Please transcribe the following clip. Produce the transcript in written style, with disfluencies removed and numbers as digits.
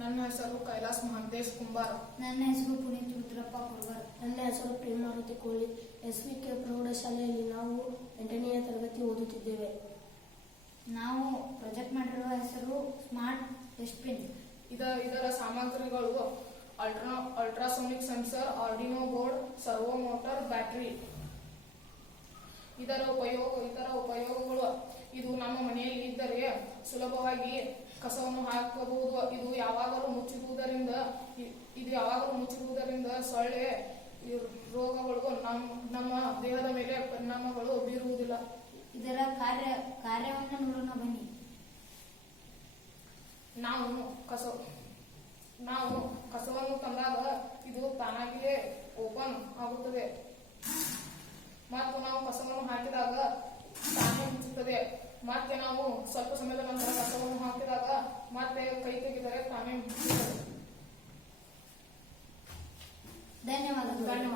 ನನ್ನ ಹೆಸರು ಕೈಲಾಸ್ ಮಹಾಂತೇಶ್ ಕುಂಬಾರ್. ನನ್ನ ಹೆಸರು ಪುನೀತ್ ರುದ್ರಪ್ಪ ಕುರ್ಬಾರ್. ನನ್ನ ಹೆಸರು ಪ್ರೇಮಾವತಿ ಕೋಳಿ. SVK ಪ್ರೌಢಶಾಲೆಯಲ್ಲಿ ನಾವು 8ನೇ ತರಗತಿ ಓದುತ್ತಿದ್ದೇವೆ. ನಾವು ಪ್ರಾಜೆಕ್ಟ್ ಮಾಡಿರುವ ಹೆಸರು ಸ್ಮಾರ್ಟ್ ಡಸ್ಟ್ಬಿನ್. ಇದರ ಸಾಮಗ್ರಿಗಳು ultrasonic sensor, Arduino board, servo motor, battery. ಇದರ ಉಪಯೋಗಗಳು: ಇದು ನಮ್ಮ ಮನೆಯಲ್ಲಿ ಇದ್ದರೆ ಸುಲಭವಾಗಿ ಕಸವನ್ನು ಹಾಕಬಹುದು. ಇದು ಯಾವಾಗಲೂ ಮುಚ್ಚಿರುವುದರಿಂದ ಸೊಳ್ಳೆ ರೋಗಗಳು ನಮ್ಮ ದೇಹದ ಮೇಲೆ ಪರಿಣಾಮಗಳು ಬೀರುವುದಿಲ್ಲ. ಇದರ ಕಾರ್ಯವನ್ನು ನೋಡೋಣ ಬನ್ನಿ. ನಾವು ಕಸವನ್ನು ತಂದಾಗ ಇದು ತಾನಾಗಿಯೇ ಓಪನ್ ಆಗುತ್ತದೆ ಮತ್ತು ನಾವು ಕಸವನ್ನು ಹಾಕಿದಾಗ ತಾನೇ ಮುಚ್ಚುತ್ತದೆ. ಮತ್ತೆ ನಾವು ಸ್ವಲ್ಪ ಸಮಯದ ನಂತರ ಕಸವನ್ನು ಹಾಕಿದಾಗ ಮತ್ತೆ ಕೈ ತೆಗೆದರೆ ತಾನೇ ಮುಚ್ಚುತ್ತದೆ. ಧನ್ಯವಾದಗಳು.